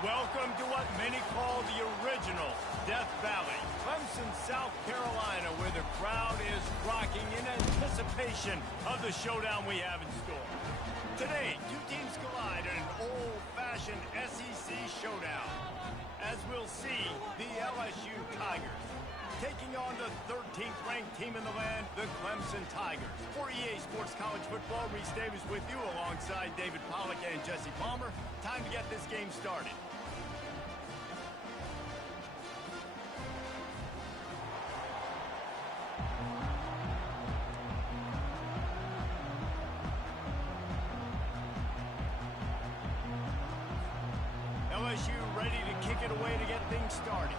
Welcome to what many call the original Death Valley, Clemson, South Carolina, where the crowd is rocking in anticipation of the showdown we have in store. Today, two teams collide in an old-fashioned SEC showdown. As we'll see, the LSU Tigers taking on the 13th ranked team in the land, the Clemson Tigers. For EA Sports College Football, Reese Davis with you alongside David Pollack and Jesse Palmer. Time to get this game started. LSU ready to kick it away to get things started.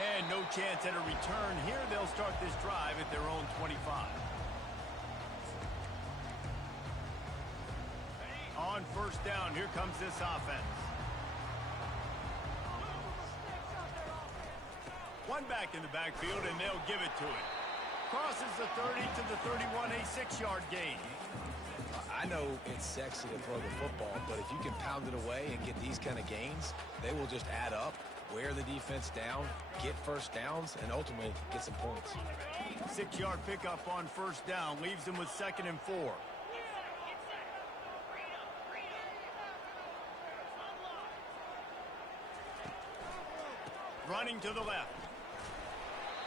And no chance at a return here. They'll start this drive at their own 25. On first down, here comes this offense. One back in the backfield, and they'll give it to it. Crosses the 30 to the 31, a 6-yard gain. I know it's sexy to throw the football, but if you can pound it away and get these kind of gains, they will just add up, wear the defense down, get first downs, and ultimately get some points. 6-yard pickup on first down leaves them with 2nd and 4. Running to the left.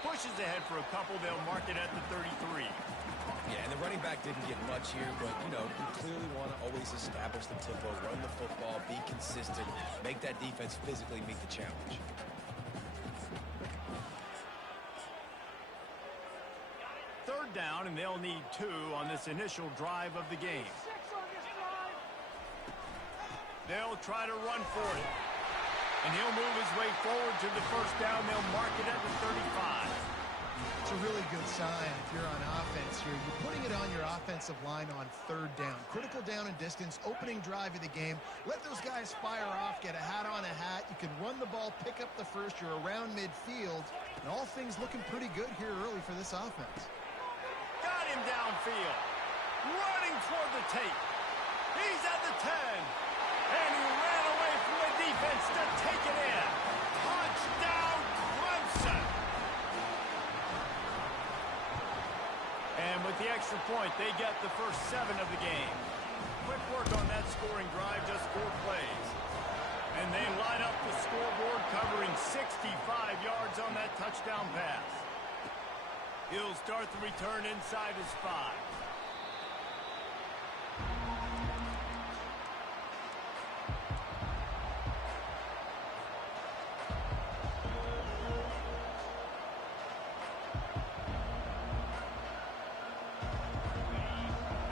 Pushes ahead for a couple. They'll mark it at the 33. Yeah, and the running back didn't get much here, but, you clearly want to always establish the tempo, run the football, be consistent, make that defense physically meet the challenge. Third down, and they'll need 2 on this initial drive of the game. They'll try to run for it. And he'll move his way forward to the first down. They'll mark it at the 35. It's a really good sign if you're on offense here. You're putting it on your offensive line on third down. Critical down and distance, opening drive of the game. Let those guys fire off, get a hat on a hat. You can run the ball, pick up the first. You're around midfield. And all things looking pretty good here early for this offense. Got him downfield. Running toward the tape. He's at the 10. And he ran away from the defense to take it in. Touchdown, Clemson. And with the extra point, they get the first 7 of the game. Quick work on that scoring drive, just 4 plays. And they line up the scoreboard, covering 65 yards on that touchdown pass. He'll start the return inside his 5.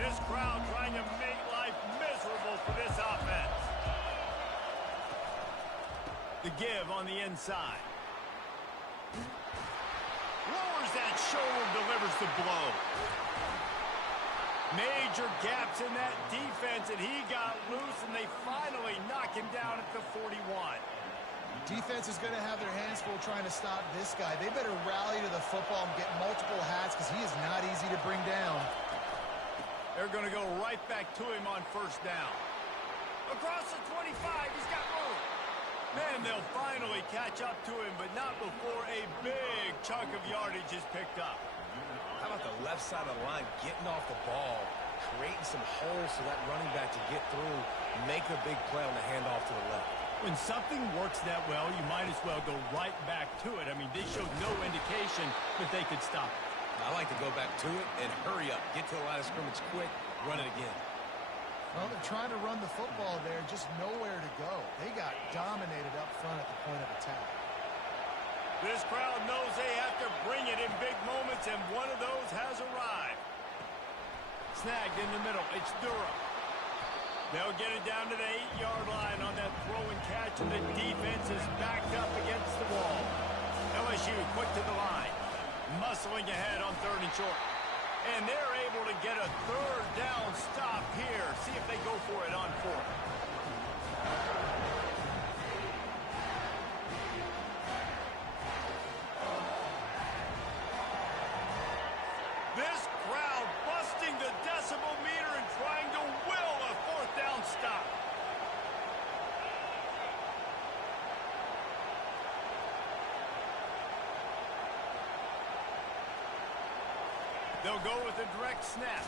This crowd trying to make life miserable for this offense. The give on the inside. Lowers that shoulder, delivers the blow. Major gaps in that defense, and he got loose, and they finally knock him down at the 41. Defense is going to have their hands full trying to stop this guy. They better rally to the football and get multiple hats because he is not easy to bring down. They're going to go right back to him on first down. Across the 25, he's got room. Then they'll finally catch up to him, but not before a big chunk of yardage is picked up. How about the left side of the line getting off the ball, creating some holes so that running back to get through, make a big play on the handoff to the left. When something works that well, you might as well go right back to it. I mean, they showed no indication that they could stop it. I like to go back to it and hurry up. Get to the line of scrimmage quick, run it again. Well, they're trying to run the football there, just nowhere to go. They got dominated up front at the point of attack. This crowd knows they have to bring it in big moments, and one of those has arrived. Snagged in the middle. It's Durham. They'll get it down to the 8-yard line on that throw and catch, and the defense is backed up against the wall. LSU quick to the line. Muscling ahead on 3rd and short. And they're able to get a 3rd down stop here. See if they go for it on 4th. This crowd busts They'll go with a direct snap.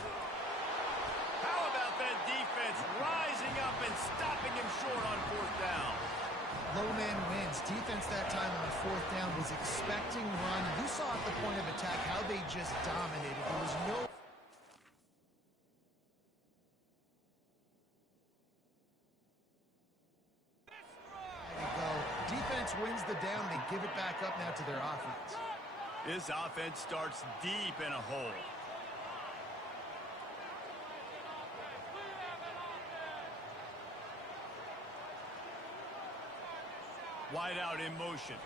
How about that defense rising up and stopping him short on fourth down? Low man wins. Defense that time on fourth down was expecting run. You saw at the point of attack how they just dominated. There was no... Defense wins the down. They give it back up now to their offense. This offense starts deep in a hole. Wide out in motion.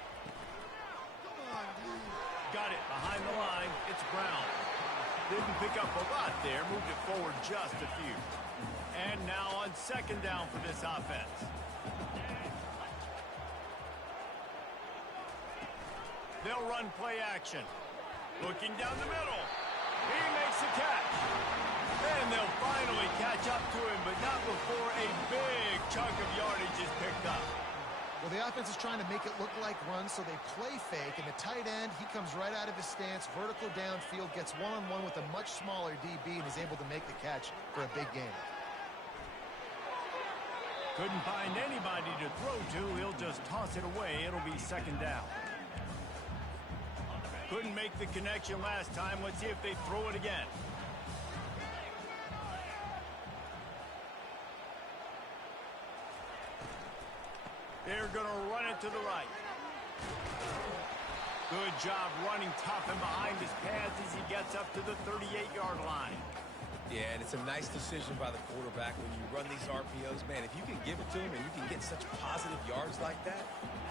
Got it behind the line. It's Brown. Didn't pick up a lot there. Moved it forward just a few. And now on second down for this offense. They'll run play action. Looking down the middle. He makes the catch. And they'll finally catch up to him, but not before a big chunk of yardage is picked up. Well, the offense is trying to make it look like runs, so they play fake. And the tight end, he comes right out of his stance, vertical downfield, gets one-on-one with a much smaller DB, and is able to make the catch for a big game. Couldn't find anybody to throw to. He'll just toss it away. It'll be second down. Couldn't make the connection last time. Let's see if they throw it again. They're going to run it to the right. Good job running tough and behind his pads as he gets up to the 38-yard line. Yeah, and it's a nice decision by the quarterback when you run these RPOs. Man, if you can give it to him and you can get such positive yards like that,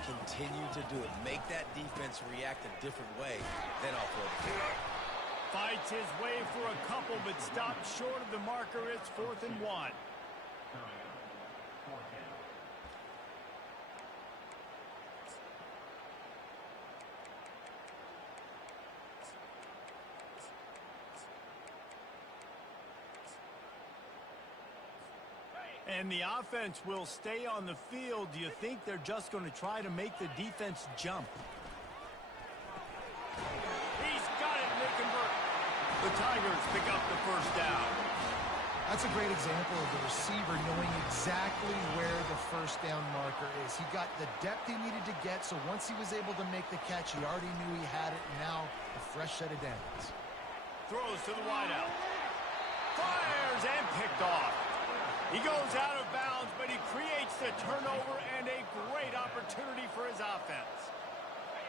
continue to do it. Make that defense react a different way, then I'll throw the ball. Fights his way for a couple, but stopped short of the marker. It's 4th and 1. And the offense will stay on the field. Do you think they're just going to try to make the defense jump? He's got it, and they convert. The Tigers pick up the first down. That's a great example of the receiver knowing exactly where the first down marker is. He got the depth he needed to get, so once he was able to make the catch, he already knew he had it, and now a fresh set of downs. Throws to the wideout. Fires and picked off. He goes out of bounds, but he creates the turnover and a great opportunity for his offense.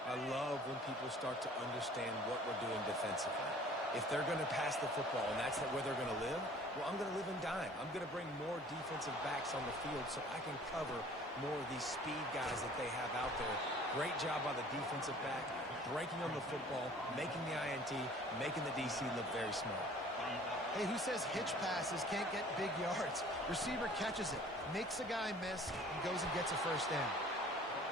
I love when people start to understand what we're doing defensively. If they're going to pass the football and that's where they're going to live, well, I'm going to live in dime. I'm going to bring more defensive backs on the field so I can cover more of these speed guys that they have out there. Great job by the defensive back, breaking on the football, making the INT, making the DC look very smart. Hey, who says hitch passes can't get big yards? Receiver catches it, makes a guy miss, and goes and gets a first down.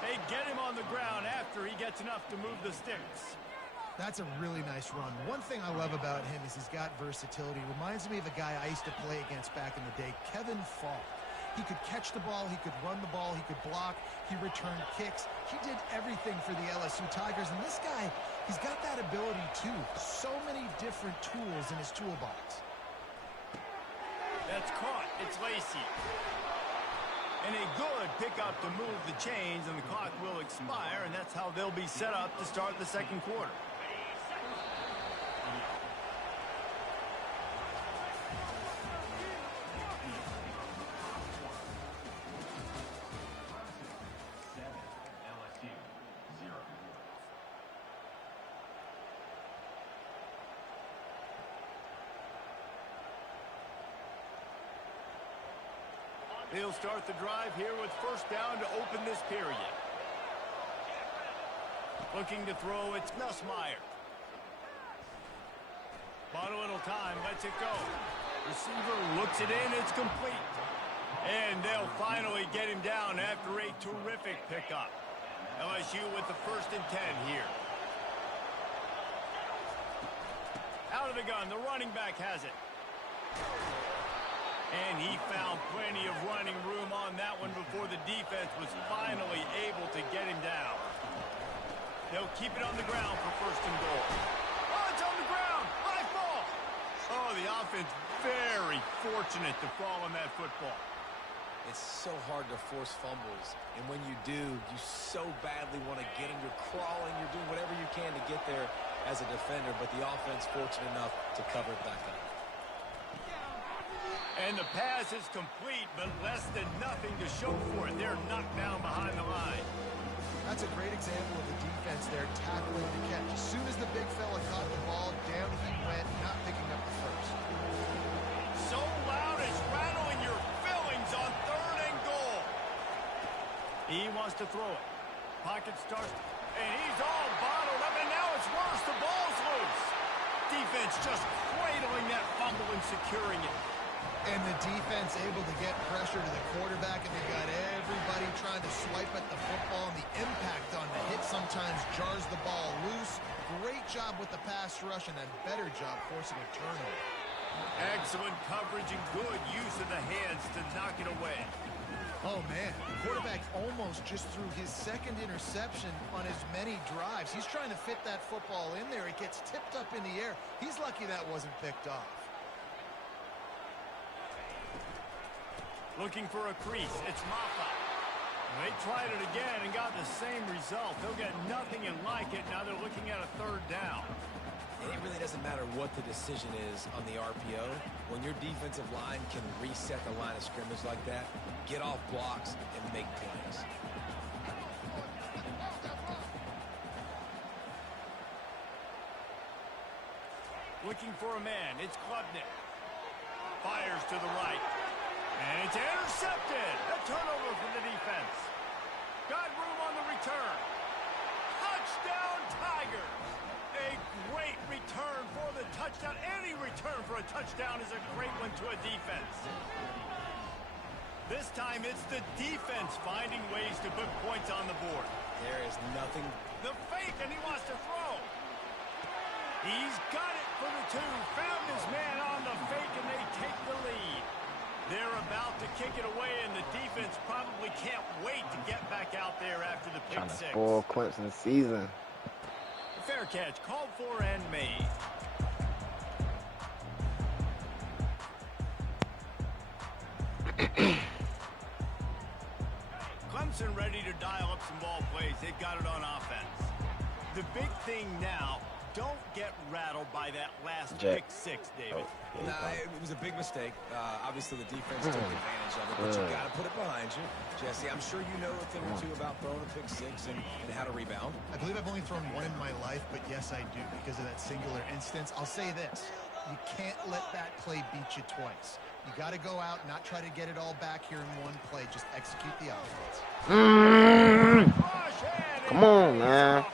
They get him on the ground after he gets enough to move the sticks. That's a really nice run. One thing I love about him is he's got versatility. Reminds me of a guy I used to play against back in the day, Kevin Falk. He could catch the ball, he could run the ball, he could block, he returned kicks. He did everything for the LSU Tigers, and this guy, he's got that ability too. So many different tools in his toolbox. That's caught. It's Lacey. And a good pickup to move the chains, and the clock will expire, and that's how they'll be set up to start the second quarter. He'll start the drive here with first down to open this period. Looking to throw, it's Nussmeier. Bought a little time, lets it go. Receiver looks it in, it's complete. And they'll finally get him down after a terrific pickup. LSU with the 1st and 10 here. Out of the gun, the running back has it. And he found plenty of running room on that one before the defense was finally able to get him down. They'll keep it on the ground for 1st and goal. Oh, it's on the ground! High ball! Oh, the offense very fortunate to fall on that football. It's so hard to force fumbles, and when you do, you so badly want to get them. You're crawling, you're doing whatever you can to get there as a defender, but the offense fortunate enough to cover it back up. And the pass is complete, but less than nothing to show for it. They're knocked down behind the line. That's a great example of the defense there tackling the catch. As soon as the big fella caught the ball, down he went, not picking up the first. So loud it's rattling your fillings on 3rd and goal. He wants to throw it. Pocket starts, and he's all bottled up, and now it's worse. The ball's loose. Defense just cradling that fumble and securing it. And the defense able to get pressure to the quarterback, and they got everybody trying to swipe at the football, and the impact on the hit sometimes jars the ball loose. Great job with the pass rush, and a better job forcing a turnover. Excellent coverage and good use of the hands to knock it away. Oh, man, the quarterback almost just threw his 2nd interception on as many drives. He's trying to fit that football in there. It gets tipped up in the air. He's lucky that wasn't picked off. Looking for a crease. It's Ncaa. They tried it again and got the same result. They'll get nothing and like it. Now they're looking at a 3rd down. And it really doesn't matter what the decision is on the RPO. When your defensive line can reset the line of scrimmage like that, get off blocks and make plays. Looking for a man. It's Klubnik. Fires to the right. And it's intercepted. A turnover for the defense. Got room on the return. Touchdown, Tigers. A great return for the touchdown. Any return for a touchdown is a great one to a defense. This time it's the defense finding ways to put points on the board. There is nothing. The fake, and he wants to throw. He's got it for the 2. Found his man on the fake, and they take the lead. They're about to kick it away, and the defense probably can't wait to get back out there after the pick 6. Spoil Clemson's season. Fair catch, called for and made. Clemson ready to dial up some ball plays. They've got it on offense. The big thing now, don't get rattled by that last pick 6, David. Nah, it was a big mistake. Obviously, the defense took advantage of it, but you got to put it behind you. Jesse, I'm sure you know a thing or two about throwing a pick 6 and how to rebound. I believe I've only thrown one in my life, but yes, I do because of that singular instance. I'll say this. You can't let that play beat you twice. You got to go out, not try to get it all back here in one play. Just execute the offense. Come on, man.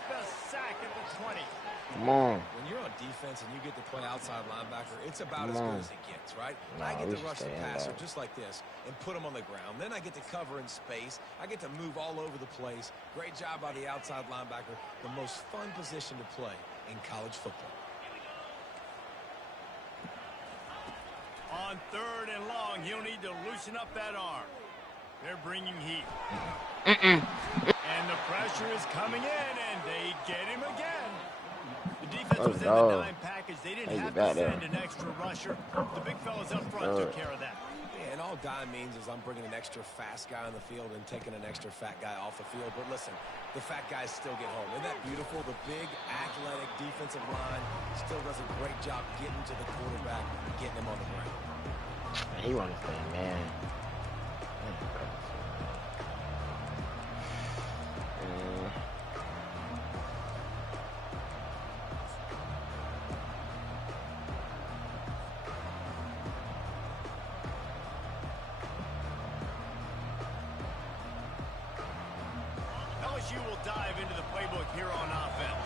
Come on. When you're on defense and you get to play outside linebacker, it's about as good as it gets, right? I get to rush the passer just like this and put him on the ground. Then I get to cover in space. I get to move all over the place. Great job by the outside linebacker. The most fun position to play in college football. On 3rd and long, he'll need to loosen up that arm. They're bringing heat. And the pressure is coming in, and they get him again. The defense was in the 9 package. They didn't have to send an extra rusher. The big fellas up front took care of that. Yeah, and all dime means is I'm bringing an extra fast guy on the field and taking an extra fat guy off the field. But listen, the fat guys still get home. Isn't that beautiful? The big, athletic defensive line still does a great job getting to the quarterback, getting him on the ground. He wants to play, man. LSU will dive into the playbook here on offense.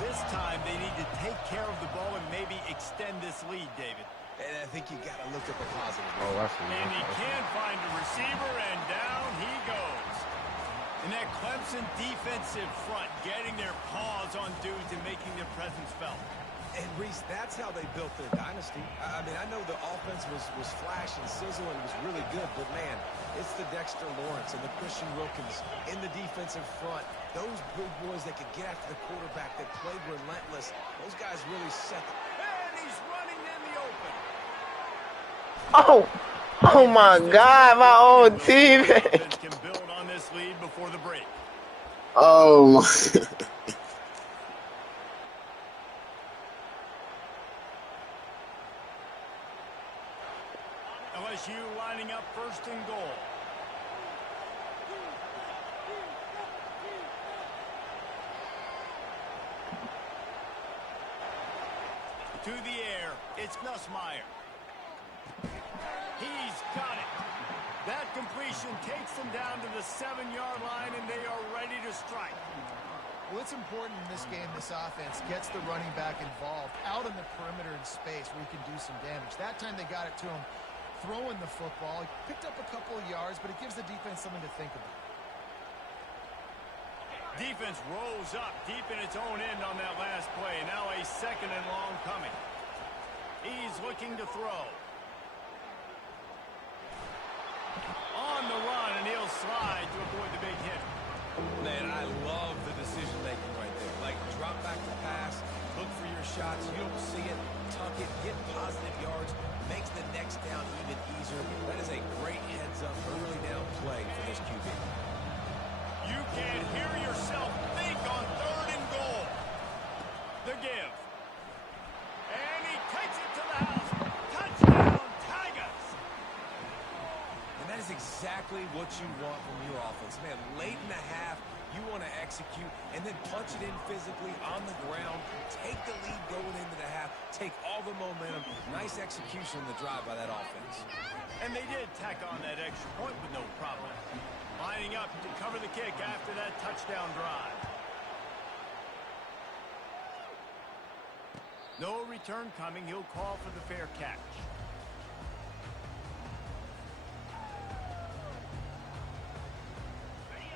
This time they need to take care of the ball and maybe extend this lead, David. And I think you got to look at the positive. Oh, that's and he can't find a receiver, and down he goes. And that Clemson defensive front getting their paws on dudes and making their presence felt. And, Reese, that's how they built their dynasty. I mean, I know the offense was flash and sizzle and was really good, but, man, it's the Dexter Lawrence and the Christian Wilkins in the defensive front. Those big boys that could get after the quarterback, that played relentless. Those guys really set them. And he's running in the open. Oh, oh my God, my own teammate. Can build on this lead before the break. Oh my. LSU lining up first and goal. To the air, it's Nussmeier. He's got it. That completion takes them down to the 7-yard line, and they are ready to strike. Well, it's important in this game, this offense gets the running back involved out in the perimeter in space where he can do some damage. That time they got it to him throwing the football. He picked up a couple of yards, but it gives the defense something to think about. Defense rose up deep in its own end on that last play. Now a 2nd and long coming. He's looking to throw. On the run, and he'll slide to avoid the big hit. Man, I love the decision-making right there. Like, drop back the pass, look for your shots. You don't see it, tuck it, get positive yards, makes the next down even easier. That is a great heads-up, early down play for this QB. You can hear yourself think on 3rd and goal. The give. And he takes it to the house. Touchdown, Tigers. And that is exactly what you want from your offense. Man, late in the half, you want to execute and then punch it in physically on the ground, take the lead going into the half, take all the momentum. Nice execution in the drive by that offense. And they did tack on that extra point with no problem. Lining up to cover the kick after that touchdown drive. No return coming. He'll call for the fair catch.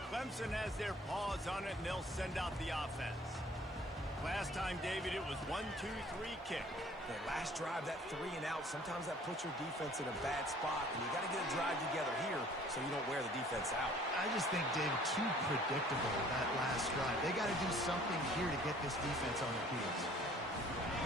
Clemson has their paws on it, and they'll send out the offense. Last time, David, it was 1-2-3 kick. That last drive, that 3 and out, sometimes that puts your defense in a bad spot, and you got to get a drive together here so you don't wear the defense out. I just think, David, too predictable that last drive. They got to do something here to get this defense on their heels.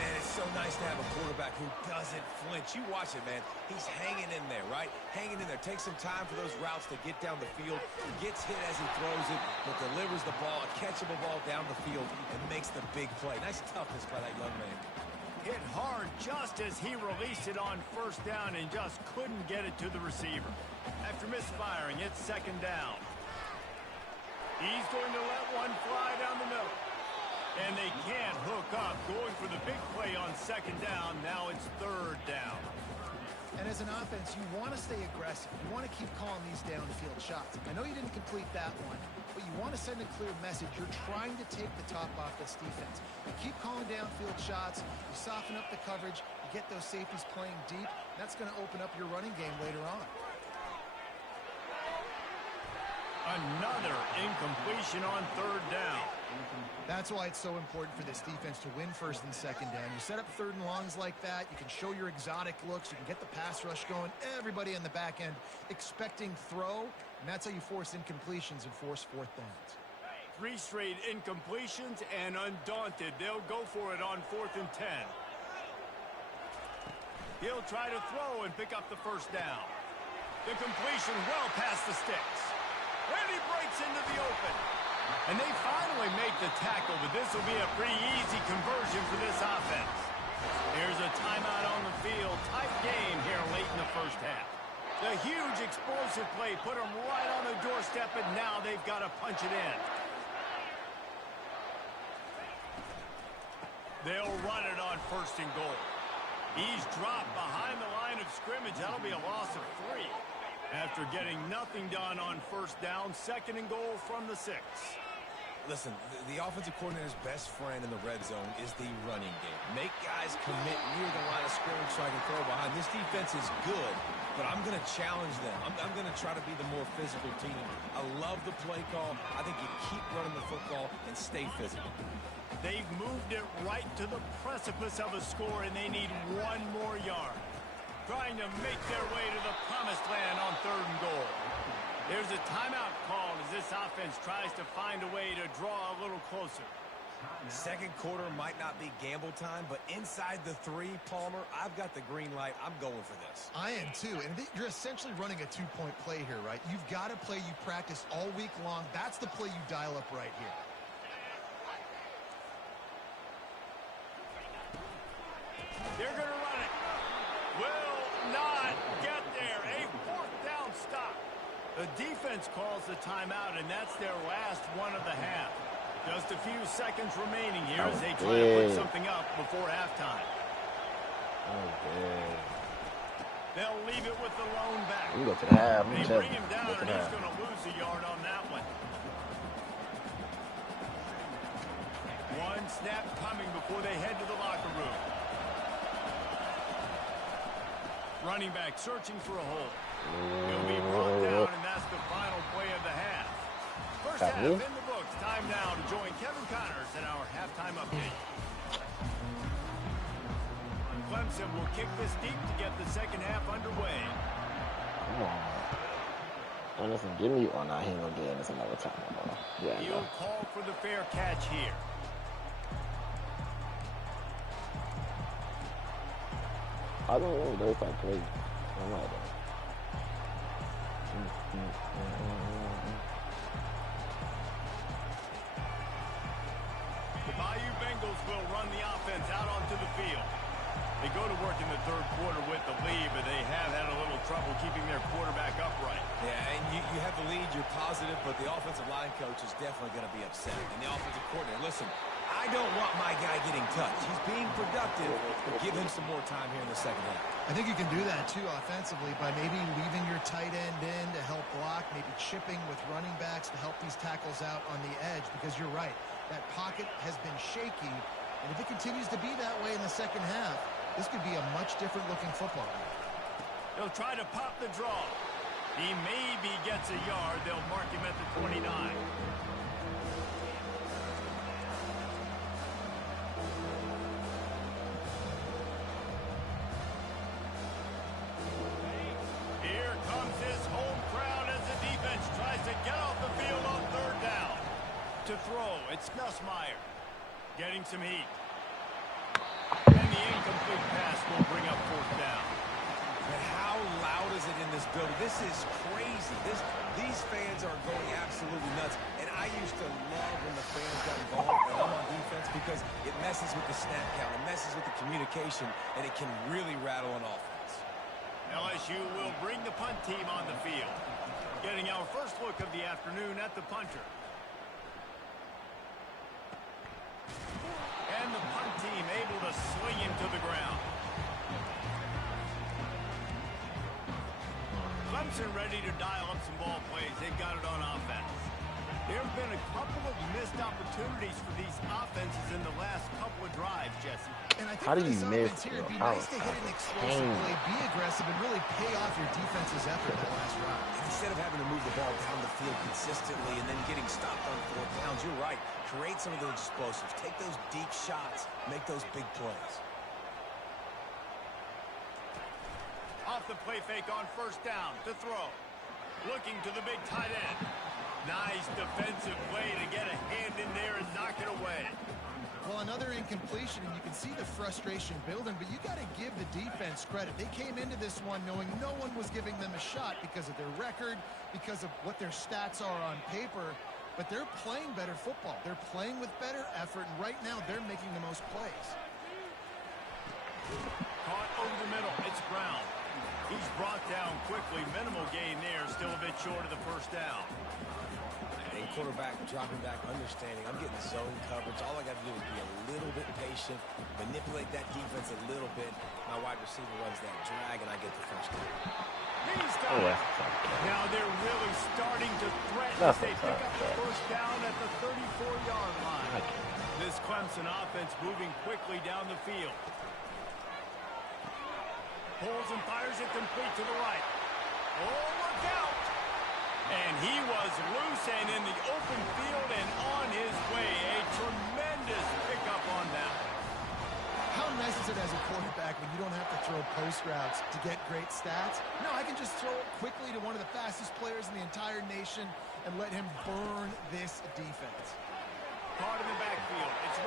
Man, it's so nice to have a quarterback who doesn't flinch. You watch it, man. He's hanging in there, right? Hanging in there. Takes some time for those routes to get down the field. Gets hit as he throws it, but delivers the ball, a catchable ball down the field, and makes the big play. Nice toughness by that young man. Hit hard just as he released it on 1st down and just couldn't get it to the receiver. After misfiring, it's 2nd down. He's going to let one fly down the middle. And they can't hook up, going for the big play on 2nd down. Now it's 3rd down. And as an offense, you want to stay aggressive. You want to keep calling these downfield shots. I know you didn't complete that one, but you want to send a clear message. You're trying to take the top off this defense. You keep calling downfield shots. You soften up the coverage. You get those safeties playing deep. That's going to open up your running game later on. Another incompletion on 3rd down. That's why it's so important for this defense to win 1st and 2nd down. You set up 3rd and longs like that. You can show your exotic looks. You can get the pass rush going. Everybody on the back end expecting throw, and that's how you force incompletions and force 4th downs. 3 straight incompletions, and undaunted, they'll go for it on 4th and 10. He'll try to throw and pick up the 1st down. The completion well past the sticks. And he breaks into the open. And they finally make the tackle, but this will be a pretty easy conversion for this offense. Here's a timeout on the field. Tight game here late in the 1st half. The huge explosive play put them right on the doorstep, and now they've got to punch it in. They'll run it on 1st and goal. He's dropped behind the line of scrimmage. That'll be a loss of 3. After getting nothing done on 1st down, 2nd and goal from the 6. Listen, the offensive coordinator's best friend in the red zone is the running game. Make guys commit near the line of scrimmage so I can throw behind. This defense is good, but I'm going to challenge them. I'm going to try to be the more physical team. I love the play call. I think you keep running the football and stay physical. They've moved it right to the precipice of a score, and they need 1 more yard. Trying to make their way to the promised land on 3rd and goal. There's a timeout called as this offense tries to find a way to draw a little closer. Second quarter might not be gamble time, but inside the 3, Palmer, I've got the green light. I'm going for this. I am too, and you're essentially running a 2-point play here, right? You've got a play you practice all week long. That's the play you dial up right here. They're going to run it. Will not get there. A 4th down stop. The defense calls the timeout, and that's their last one of the half. Just a few seconds remaining here as they try to put something up before halftime. They'll leave it with the lone back. We go to the half. They bring him down, and he's going to lose a yard on that one. One snap coming before they head to the locker room. Running back searching for a hole. He'll be brought down, and that's the final play of the half. First half in the books. Time now to join Kevin Connors in our halftime update. Clemson will kick this deep to get the second half underway. Come on. Listen, give me. Oh, no, he ain't going to get this another time. Yeah, He'll call for the fair catch here. I don't know if I play. I might have. The Bayou Bengals will run the offense out onto the field. They go to work in the third quarter with the lead, but they have had a little trouble keeping their quarterback upright. Yeah, and you have the lead, you're positive, but the offensive line coach is definitely going to be upset. And the offensive coordinator, listen, I don't want my guy getting touched. He's being productive, but give him some more time here in the second half. I think you can do that, too, offensively, by maybe leaving your tight end in to help block, maybe chipping with running backs to help these tackles out on the edge, because you're right. That pocket has been shaky, and if it continues to be that way in the second half, this could be a much different looking football game. They'll try to pop the draw. He maybe gets a yard. They'll mark him at the 29. Here comes his home crowd as the defense tries to get off the field on 3rd down. To throw, it's Nussmeier getting some heat. And the incomplete pass will bring up 4th down. But how loud is it in this building? This is crazy. These fans are going absolutely nuts. And I used to love when the fans got involved when I'm on defense because it messes with the snap count. It messes with the communication, and it can really rattle an offense. LSU will bring the punt team on the field. Getting our first look of the afternoon at the punter. And the punt team able to swing him to the ground. Clemson ready to dial up some ball plays. They've got it on offense. There have been a couple of missed opportunities for these offenses in the last couple of drives, Jesse. And I think How do you miss? Here, it'd be nice to hit an explosive play, be aggressive, and really pay off your defense's effort that last drive. Instead of having to move the ball down the field consistently and then getting stopped on 4th downs, you're right. Create some of those explosives. Take those deep shots. Make those big plays. Off the play fake on 1st down to throw. Looking to the big tight end. Nice defensive play to get a hand in there and knock it away. Well, another incompletion, and you can see the frustration building, but you got to give the defense credit. They came into this one knowing no one was giving them a shot because of their record, because of what their stats are on paper, but they're playing better football. They're playing with better effort, and right now they're making the most plays. Caught over the middle. It's Brown. He's brought down quickly. Minimal gain there. Still a bit short of the 1st down. And quarterback dropping back, understanding. I'm getting zone coverage. All I got to do is be a little bit patient, manipulate that defense a little bit. My wide receiver runs that drag, and I get the 1st down. He's got it. Now they're really starting to threaten as they pick up the 1st down at the 34-yard line. This Clemson offense moving quickly down the field. Pulls and fires it complete to the right. Oh, look out! And he was loose and in the open field and on his way. A tremendous pickup on that. How nice is it as a quarterback when you don't have to throw post routes to get great stats? No, I can just throw it quickly to one of the fastest players in the entire nation and let him burn this defense. Caught in the backfield. It's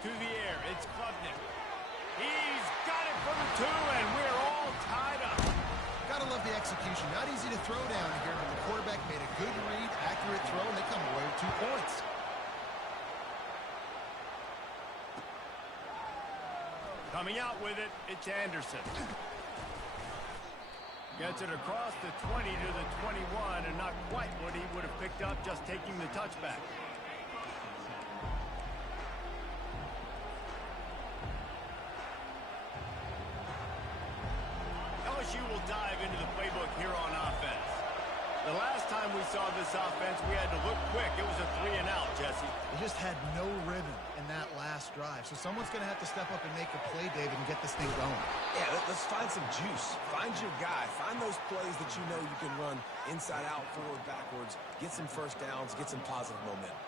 To the air, it's Klubnik. He's got it for the 2, and we're all tied up. Gotta love the execution. Not easy to throw down here, but the quarterback made a good read, accurate throw, and they come away with 2 points. Coming out with it, it's Anderson. Gets it across the 20 to the 21, and not quite what he would have picked up just taking the touchback. LSU will dive into the playbook here on offense. The last time we saw this offense, we had to look quick. It was a 3-and-out, Jesse. They just had no rhythm in that last drive. So someone's going to have to step up and make a play, David, and get this thing going. Yeah, let's find some juice. Find your guy. Find those plays that you know you can run inside out, forward, backwards. Get some first downs. Get some positive momentum.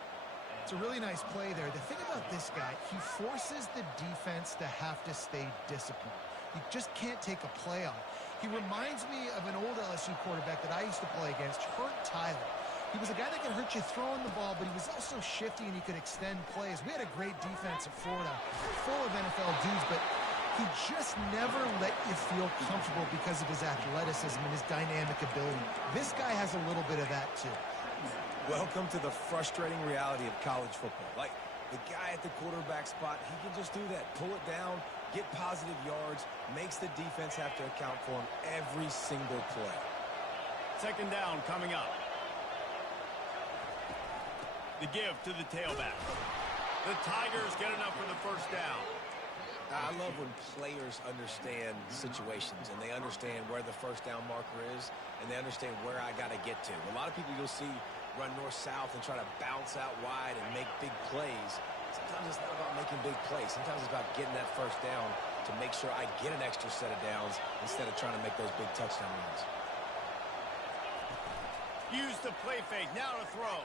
It's a really nice play there. The thing about this guy, he forces the defense to have to stay disciplined. You just can't take a play on. He reminds me of an old LSU quarterback that I used to play against, Hurt Tyler. He was a guy that could hurt you throwing the ball, but he was also shifty and he could extend plays. We had a great defense at Florida, full of NFL dudes, but he just never let you feel comfortable because of his athleticism and his dynamic ability. This guy has a little bit of that too. Welcome to the frustrating reality of college football. Like, the guy at the quarterback spot, he can just do that. Pull it down, get positive yards, makes the defense have to account for him every single play. 2nd down coming up. The give to the tailback. The Tigers get enough for the 1st down. I love when players understand situations and they understand where the 1st down marker is and they understand where I got to get to. A lot of people you'll see run north-south and try to bounce out wide and make big plays. Sometimes it's not about making big plays. Sometimes it's about getting that 1st down to make sure I get an extra set of downs instead of trying to make those big touchdown runs. Use the play fake. Now to throw.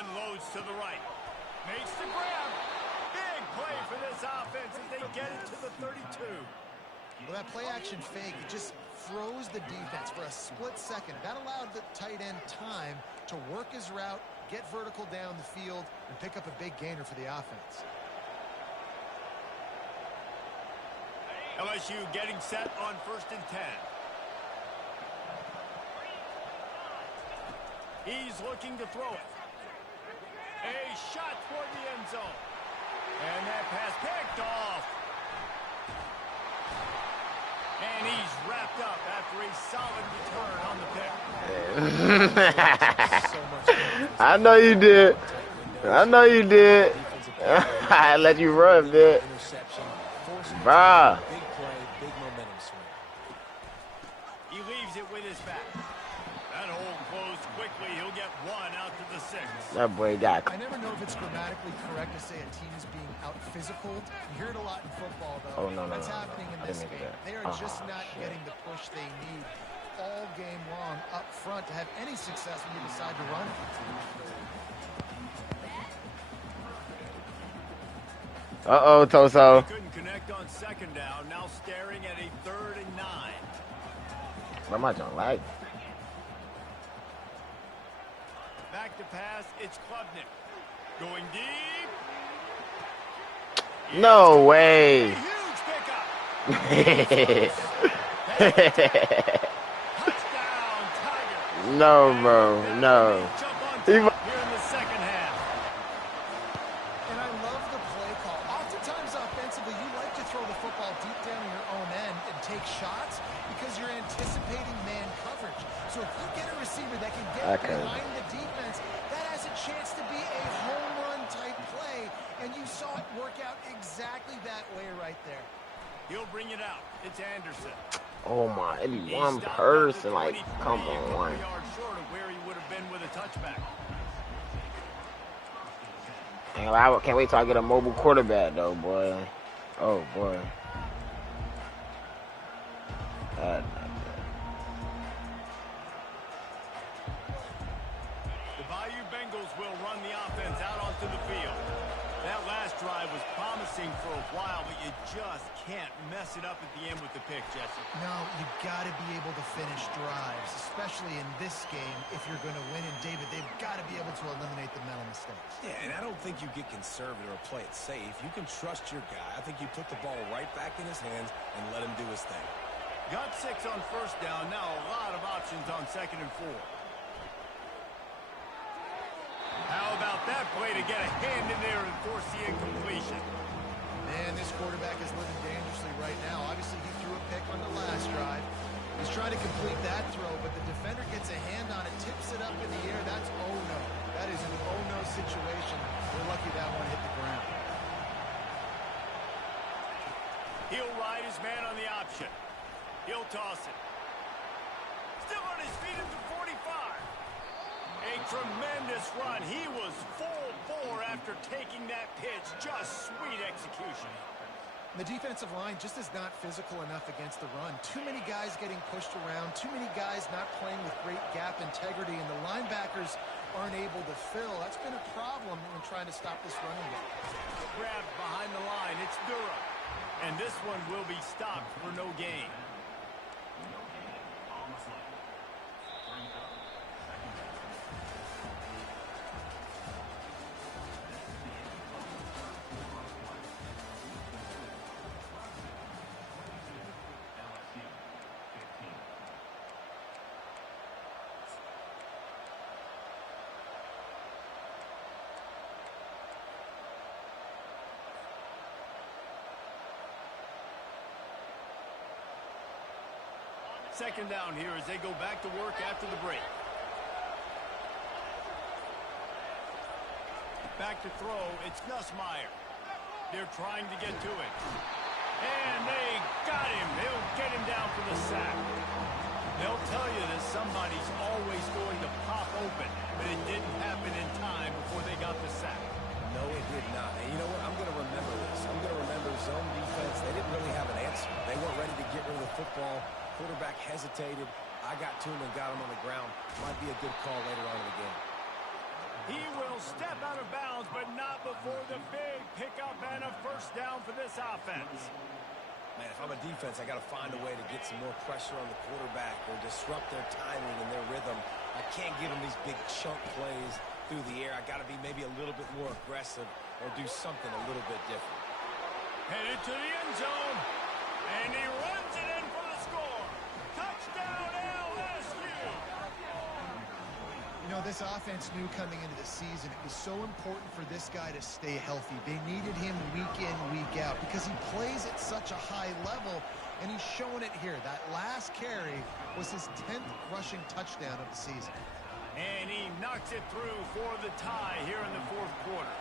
Unloads to the right. Makes the grab. Big play for this offense as they get it to the 32. Well, that play-action fake, it just froze the defense for a split second. That allowed the tight end time to work his route, get vertical down the field, and pick up a big gainer for the offense. LSU getting set on 1st and 10. He's looking to throw it. A shot toward the end zone. And that pass picked off. And he's wrapped up after a solid return on the pick. I know you did. I know you did. I let you run, man. Bruh. Big play, big momentum swing. He leaves it with his back. That hole closed quickly. He'll get 1 out to the 6. That boy got. I never know if it's grammatically correct to say a team is being out-physical. You hear it a lot in football, though. Oh, no. That's happening in this game. They are just not shit. getting the push they need all game long up front to have any success when you decide to run it. Uh-oh, Toso. Couldn't connect on 2nd down. Now staring at a 3rd and 9. What am I doing? Like? Back to pass. It's Klubnik. Going deep. No way. A huge pickup. Touchdown, Tigers. No, bro. No. Jump on He- top here in the 2nd half. And I love the play call. Oftentimes offensively, you like to throw the football deep down in your own end and take shots because you're anticipating man coverage. So if you get a receiver that can get behind the defense, that has a chance to be a home run type play. And you saw it work out exactly that way right there. He'll bring it out. It's Anderson. Oh my, it be He one stopped person. at the Like, 23, come a on. couple yards short of where he would have been with a touchback. I can't wait till I get a mobile quarterback, though, boy. Oh, boy. God. The Bayou Bengals will run the offense out onto the field. That last drive was promising for a while, but you just can't mess it up at the end with the pick, Jesse. No, you got to be able to finish drives, especially in this game if you're going to win. And, David, they've got to be able to eliminate the mental mistakes. Yeah, and I don't think you get conservative or play it safe. You can trust your guy. I think you put the ball right back in his hands and let him do his thing. Got 6 on first down. Now a lot of options on 2nd and 4. How about that play to get a hand in there and force the incompletion? Man, this quarterback is living dangerously right now. Obviously, he threw a pick on the last drive. He's trying to complete that throw, but the defender gets a hand on it, tips it up in the air. That's oh-no. That is an oh-no situation. We're lucky that one hit the ground. He'll ride his man on the option. He'll toss it. Still on his feet at the 45. A tremendous run. He was full bore after taking that pitch. Just sweet execution. The defensive line just is not physical enough against the run. Too many guys getting pushed around. Too many guys not playing with great gap integrity. And the linebackers aren't able to fill. That's been a problem when trying to stop this running game. Grab behind the line. It's Dura. And this one will be stopped for no gain. Second down here as they go back to work after the break. Back to throw. It's Nussmeier. They're trying to get to it. And they got him. They'll get him down for the sack. They'll tell you that somebody's always going to pop open, but it didn't happen in time before they got the sack. No, it did not. And you know what? I'm going to remember this. I'm going to remember zone defense. They didn't really have an answer. They weren't ready to get rid of the football. Quarterback hesitated. I got to him and got him on the ground. Might be a good call later on in the game. He will step out of bounds, but not before the big pickup and a first down for this offense. Man, if I'm a defense, I got to find a way to get some more pressure on the quarterback or disrupt their timing and their rhythm. I can't give them these big chunk plays through the air. I got to be maybe a little bit more aggressive or do something a little bit different. Headed to the end zone, and he runs it in for the score. Touchdown, LSU! You know, this offense knew coming into the season it was so important for this guy to stay healthy. They needed him week in, week out because he plays at such a high level, and he's showing it here. That last carry was his 10th rushing touchdown of the season. And he knocks it through for the tie here in the fourth quarter.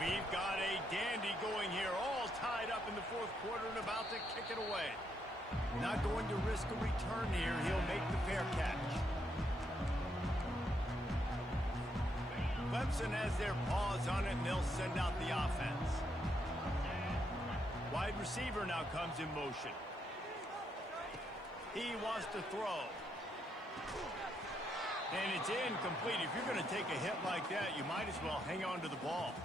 We've got a dandy going here, all tied up in the fourth quarter and about to kick it away. Not going to risk a return here. He'll make the fair catch. Clemson has their paws on it, and they'll send out the offense. Wide receiver now comes in motion. He wants to throw. And it's incomplete. If you're going to take a hit like that, you might as well hang on to the ball.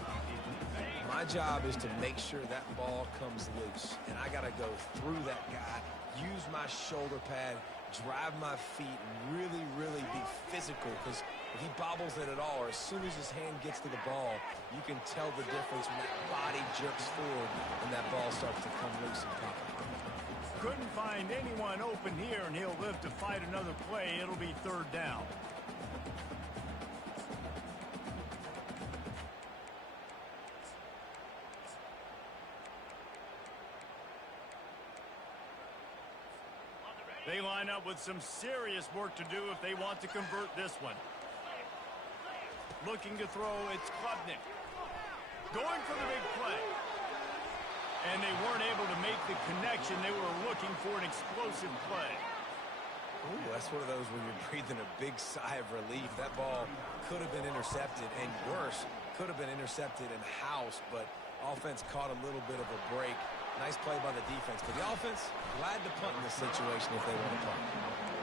My job is to make sure that ball comes loose. And I got to go through that guy, use my shoulder pad, drive my feet, and really, really be physical. Because if he bobbles it at all, or as soon as his hand gets to the ball, you can tell the difference when that body jerks forward and that ball starts to come loose and pop. Couldn't find anyone open here, and he'll live to fight another play. It'll be third down. They line up with some serious work to do if they want to convert this one. Looking to throw, it's Klubnik. Going for the big play. And they weren't able to make the connection. They were looking for an explosive play. Ooh, that's one of those where you're breathing a big sigh of relief. That ball could have been intercepted, and worse, could have been intercepted and housed, but offense caught a little bit of a break. Nice play by the defense, but the offense glad to punt in this situation if they want to punt.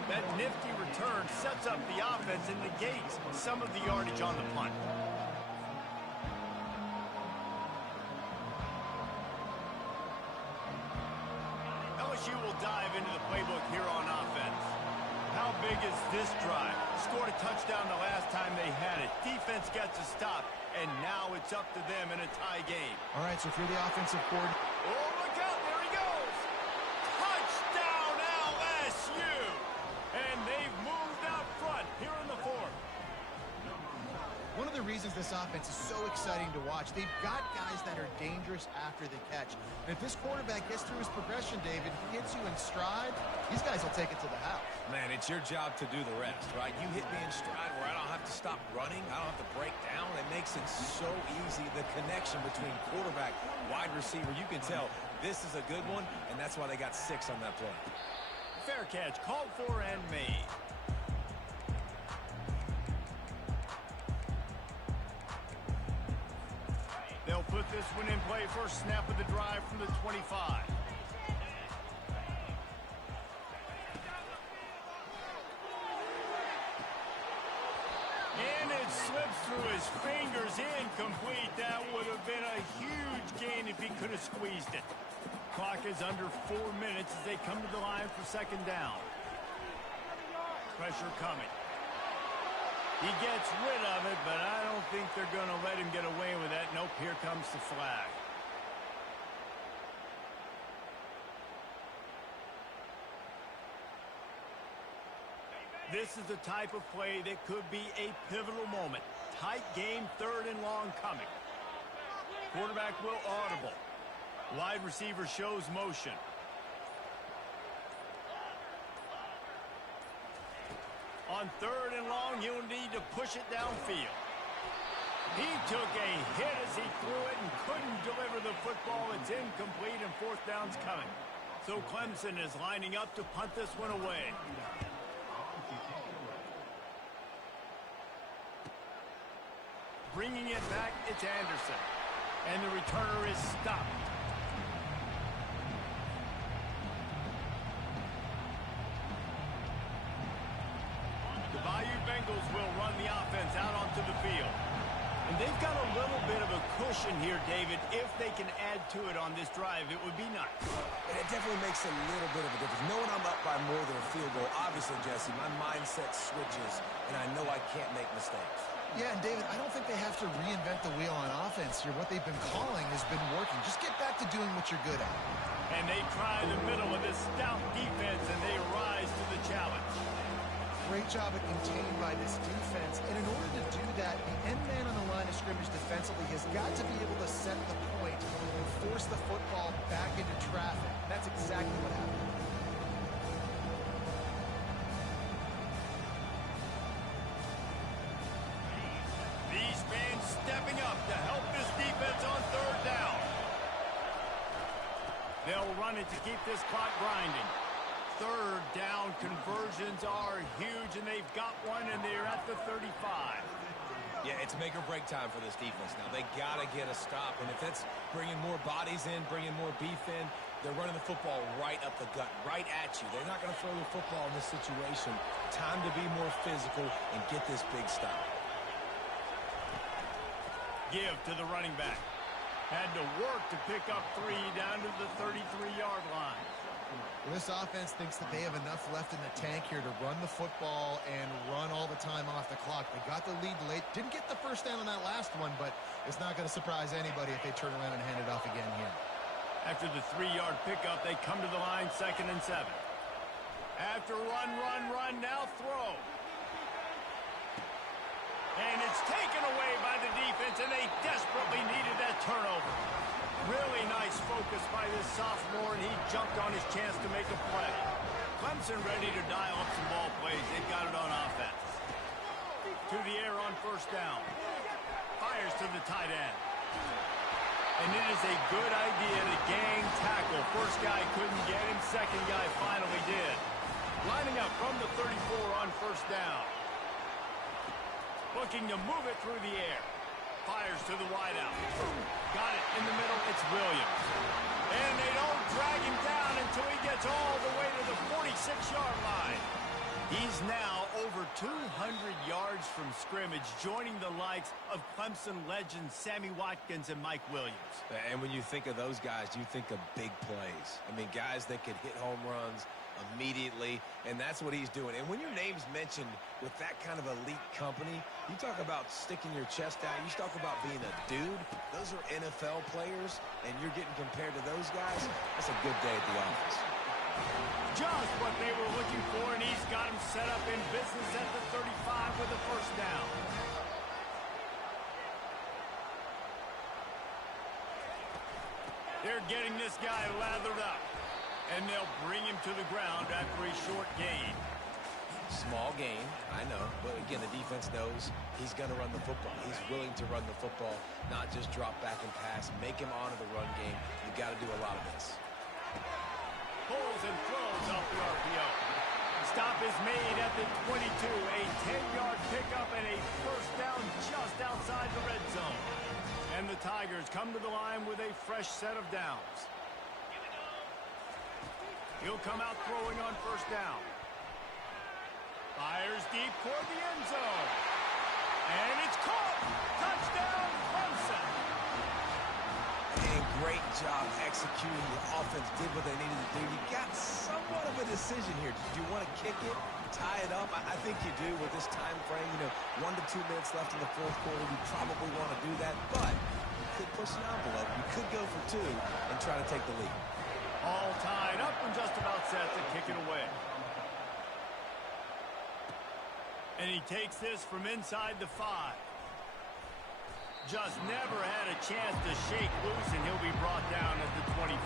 That nifty return sets up the offense and negates some of the yardage on the punt. this drive. Scored a touchdown the last time they had it. Defense gets a stop, and now it's up to them in a tie game. All right, so if you're the offensive coordinator. Oh, look out. There he goes. Touchdown, LSU. And they've moved out front here in the fourth. One of the reasons this offense is so exciting to watch, they've got guys that are dangerous after the catch. And if this quarterback gets through his progression, David, he hits you in stride, these guys will take it to the house. Man, it's your job to do the rest, right? You hit me in stride where I don't have to stop running. I don't have to break down. It makes it so easy. The connection between quarterback, wide receiver, you can tell this is a good one, and that's why they got 6 on that play. Fair catch, called for and made. They'll put this one in play. First snap of the drive from the 25. And it slips through his fingers. Incomplete. That would have been a huge gain if he could have squeezed it. Clock is under 4 minutes as they come to the line for second down. Pressure coming. He gets rid of it, but I don't think they're going to let him get away with that. Nope, here comes the flag. This is the type of play that could be a pivotal moment. Tight game, 3rd and long coming. Quarterback will audible. Wide receiver shows motion. On 3rd and long, he'll need to push it downfield. He took a hit as he threw it and couldn't deliver the football. It's incomplete and 4th down's coming. So Clemson is lining up to punt this one away. Bringing it back, it's Anderson. And the returner is stopped. The Bayou Bengals will run the offense out onto the field. And they've got a little bit of a cushion here, David. If they can add to it on this drive, it would be nice. And it definitely makes a little bit of a difference. Knowing I'm up by more than a field goal, obviously, Jesse, my mindset switches, and I know I can't make mistakes. Yeah, and David, I don't think they have to reinvent the wheel on offense here. What they've been calling has been working. Just get back to doing what you're good at. And they try the middle of this stout defense, and they rise to the challenge. Great job of contained by this defense. And in order to do that, the end man on the line of scrimmage defensively has got to be able to set the point and force the football back into traffic. That's exactly what happened. These fans stepping up to help this defense on 3rd down. They'll run it to keep this clock grinding. 3rd down conversions are huge, and they've got one, and they're at the 35. Yeah, it's make or break time for this defense now. They got to get a stop, and if that's bringing more bodies in, bringing more beef in, they're running the football right up the gut, right at you. They're not going to throw the football in this situation. Time to be more physical and get this big stop. Give to the running back. Had to work to pick up 3 down to the 33-yard line. Well, this offense thinks that they have enough left in the tank here to run the football and run all the time off the clock. They got the lead late. Didn't get the first down on that last one, but it's not going to surprise anybody if they turn around and hand it off again here. After the 3-yard pickup, they come to the line 2nd and 7. After run, now throw. And it's taken away by the defense, and they desperately needed that turnover. Really nice focus by this sophomore, and he jumped on his chance to make a play. Clemson ready to dial up some ball plays. They've got it on offense. To the air on 1st down. Fires to the tight end. And it is a good idea to gang tackle. First guy couldn't get him. Second guy finally did. Lining up from the 34 on 1st down. Looking to move it through the air. Fires to the wideout. Got it in the middle. It's Williams. And they don't drag him down until he gets all the way to the 46-yard line. He's now over over 200 yards from scrimmage, joining the likes of Clemson legends Sammy Watkins and Mike Williams. And when you think of those guys, you think of big plays. I mean, guys that could hit home runs immediately, and that's what he's doing. And when your name's mentioned with that kind of elite company, you talk about sticking your chest out, you talk about being a dude. Those are NFL players, and you're getting compared to those guys. That's a good day at the office. Just what they were looking for, and he's got him set up in business at the 35 with a first down. They're getting this guy lathered up, and they'll bring him to the ground after a short gain. Small gain, I know, but again, the defense knows he's going to run the football. He's willing to run the football, not just drop back and pass, make him honor the run game. You've got to do a lot of this. Pulls and throws off the RPO. Stop is made at the 22. A 10-yard pickup and a first down just outside the red zone. And the Tigers come to the line with a fresh set of downs. He'll come out throwing on first down. Fires deep toward the end zone. And it's caught. Touchdown, Clemson. And great job executing. The offense did what they needed to do. You got somewhat of a decision here. Do you want to kick it, tie it up? I think you do with this time frame. 1 to 2 minutes left in the fourth quarter. You probably want to do that, but you could push an envelope. You could go for 2 and try to take the lead. All tied up and just about set to kick it away. And he takes this from inside the 5. Just never had a chance to shake loose, and he'll be brought down at the 24.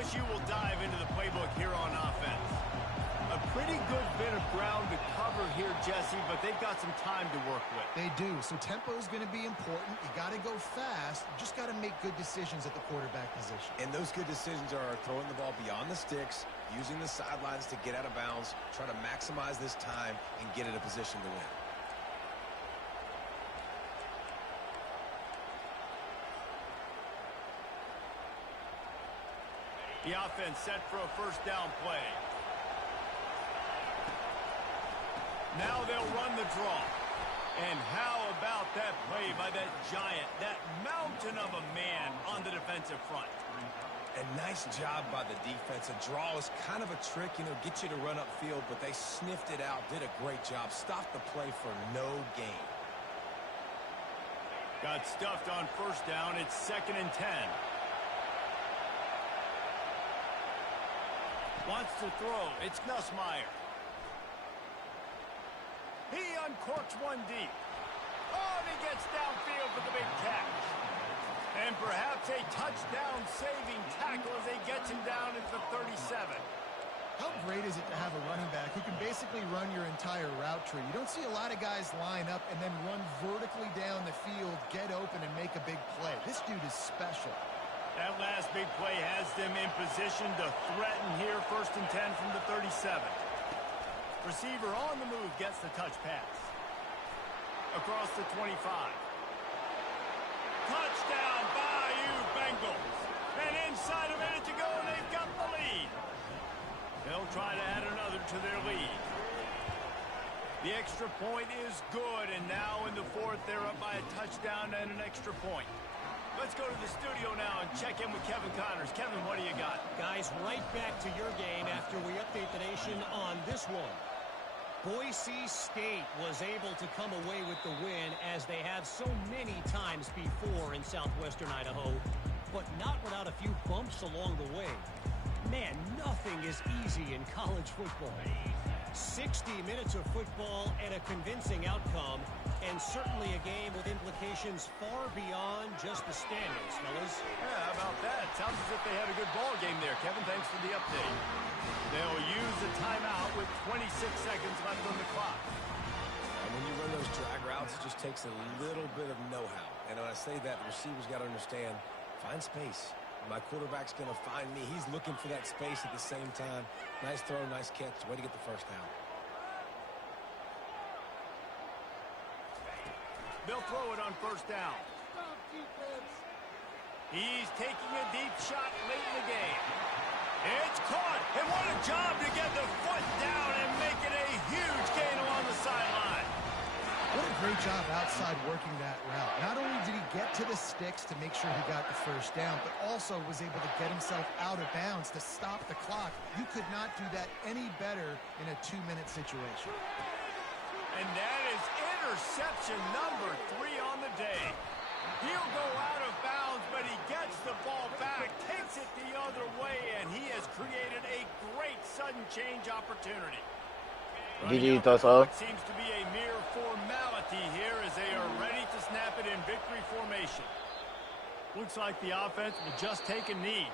LSU will dive into the playbook here on offense. A pretty good bit of ground to cover here, Jesse, but they've got some time to work with. They do, so tempo is going to be important. You got to go fast. You just got to make good decisions at the quarterback position. And those good decisions are throwing the ball beyond the sticks, using the sidelines to get out of bounds, try to maximize this time and get in a position to win. The offense set for a first down play. Now they'll run the draw. And how about that play by that giant, that mountain of a man on the defensive front? A nice job by the defense. A draw is kind of a trick, get you to run upfield, but they sniffed it out, did a great job, stopped the play for no gain. Got stuffed on first down. It's 2nd and 10. Wants to throw. It's Nussmeier. He uncorks one deep. Oh, and he gets downfield for the big catch. And perhaps a touchdown-saving tackle as he gets him down at the 37. How great is it to have a running back who can basically run your entire route tree? You don't see a lot of guys line up and then run vertically down the field, get open, and make a big play. This dude is special. That last big play has them in position to threaten here. 1st and 10 from the 37. Receiver on the move gets the touch pass. Across the 25. Touchdown, Bayou Bengals. And inside a minute to go, and they've got the lead. They'll try to add another to their lead. The extra point is good, and now in the 4th, they're up by a touchdown and an extra point. Let's go to the studio now and check in with Kevin Connors. Kevin, what do you got? Guys, right back to your game after we update the nation on this one. Boise State was able to come away with the win, as they have so many times before in southwestern Idaho, but not without a few bumps along the way. Man, nothing is easy in college football. 60 minutes of football and a convincing outcome, and certainly a game with implications far beyond just the standings, fellas. Yeah, how about that? Sounds as if they had a good ball game there. Kevin, thanks for the update. They'll use a timeout with 26 seconds left on the clock. And when when you run those drag routes, it just takes a little bit of know-how. And when I say that, the receiver's got to understand, find space. My quarterback's going to find me. He's looking for that space at the same time. Nice throw, nice catch. Way to get the first down. They'll throw it on first down. He's taking a deep shot late in the game. It's caught, and what a job to get the foot down and make it a huge gain along the sideline. What a great job outside working that route. Not only did he get to the sticks to make sure he got the first down, but also was able to get himself out of bounds to stop the clock. You could not do that any better in a 2-minute situation. And that is interception number 3 on the day. He'll go out of bounds, but he gets the ball back, takes it the other way, and he has created a great sudden change opportunity. GG, Toso. It seems to be a mere formality here as they are ready to snap it in victory formation. Looks like the offense will just take a knee.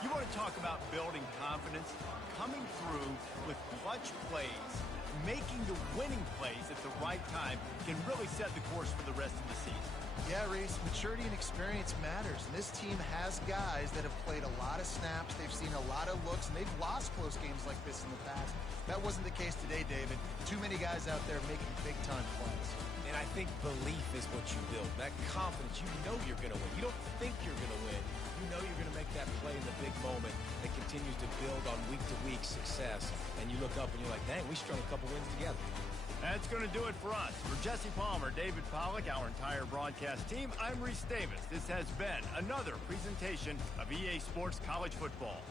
You want to talk about building confidence? Coming through with clutch plays, making the winning plays at the right time can really set the course for the rest of the season. Yeah, Reese, maturity and experience matters. And this team has guys that have played a lot of snaps. They've seen a lot of looks, and they've lost close games like this in the past. That wasn't the case today, David. Too many guys out there making big-time plays. And I think belief is what you build. That confidence, you know you're going to win. You don't think you're going to win. You know you're going to make that play in the big moment that continues to build on week-to-week success. And you look up and you're like, dang, we strung a couple wins together. That's going to do it for us. For Jesse Palmer, David Pollack, our entire broadcast team, I'm Reese Davis. This has been another presentation of EA Sports College Football.